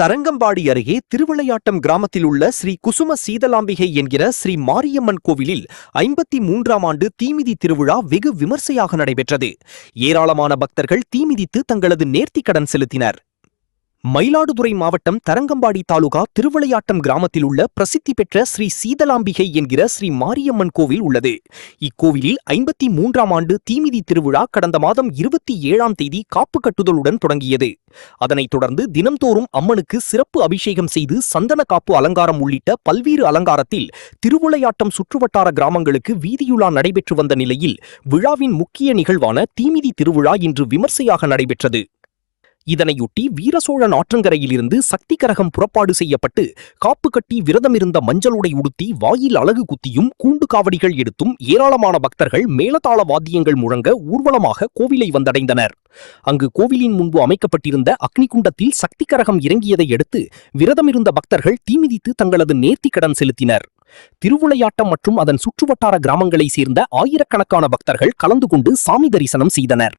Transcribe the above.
தரங்கம்பாடி அருகே திருவிளையாட்டம் கிராமத்தில் உள்ள ஸ்ரீ குசும சீதலாம்பிகை என்கிற ஸ்ரீ மாரியம்மன் கோவிலில் 53ஆம் ஆண்டு தீமிதி திருவிழா வெகு விமர்சையாக நடைபெற்றது. ஏராளமான பக்தர்கள் தீமிதித்து தங்களது நேர்த்திக்கடன் செலுத்தினர். மயிலாடுதுறை மாவட்டம் தரங்கம்பாடி தாலுகா திருவிளையாட்டம் கிராமத்தில் உள்ள பிரசித்தி பெற்ற ஸ்ரீ சீதலாம்பிகை என்கிற ஸ்ரீ மாரியம்மன் கோவில் உள்ளது. இக்கோவிலில் 53ஆம் ஆண்டு தீமிதி திருவிழா கடந்த மாதம் 27ஆம் தேதி காப்பு கட்டுதலுடன் தொடங்கியது. அதனைத் தொடர்ந்து தினம்தோறும் அம்மனுக்கு சிறப்பு அபிஷேகம் செய்து சந்தன காப்பு அலங்காரம் உள்ளிட்ட பல்வேறு அலங்காரத்தில் திருவிளையாட்டம் சுற்றுவட்டார கிராமங்களுக்கு வீதியுலா நடைபெற்று வந்த நிலையில் விழாவின் முக்கிய நிகழ்வான தீமிதி திருவிழா இன்று விமர்சையாக நடைபெற்றது. இதனையொட்டி வீரசோழன் ஆற்றங்கரையிலிருந்து சக்தி கரகம் புறப்பாடு செய்யப்பட்டு காப்பு கட்டி விரதமிருந்த மஞ்சளுடை உடுத்தி வாயில் அலகு குத்தியும் கூண்டு காவடிகள் எடுத்தும் ஏராளமான பக்தர்கள் மேளதாள வாத்தியங்கள் முழங்க ஊர்வலமாக கோவிலை வந்தடைந்தனர். அங்கு கோவிலின் முன்பு அமைக்கப்பட்டிருந்த அக்னிகுண்டத்தில் சக்தி கரகம் இறங்கியதை அடுத்து விரதமிருந்த பக்தர்கள் தீமிதித்து தங்களது நேர்த்திக்கடன் செலுத்தினர். திருவிளையாட்டம் மற்றும் அதன் சுற்றுவட்டார கிராமங்களை சேர்ந்த ஆயிரக்கணக்கான பக்தர்கள் கலந்து கொண்டு சாமி தரிசனம் செய்தனர்.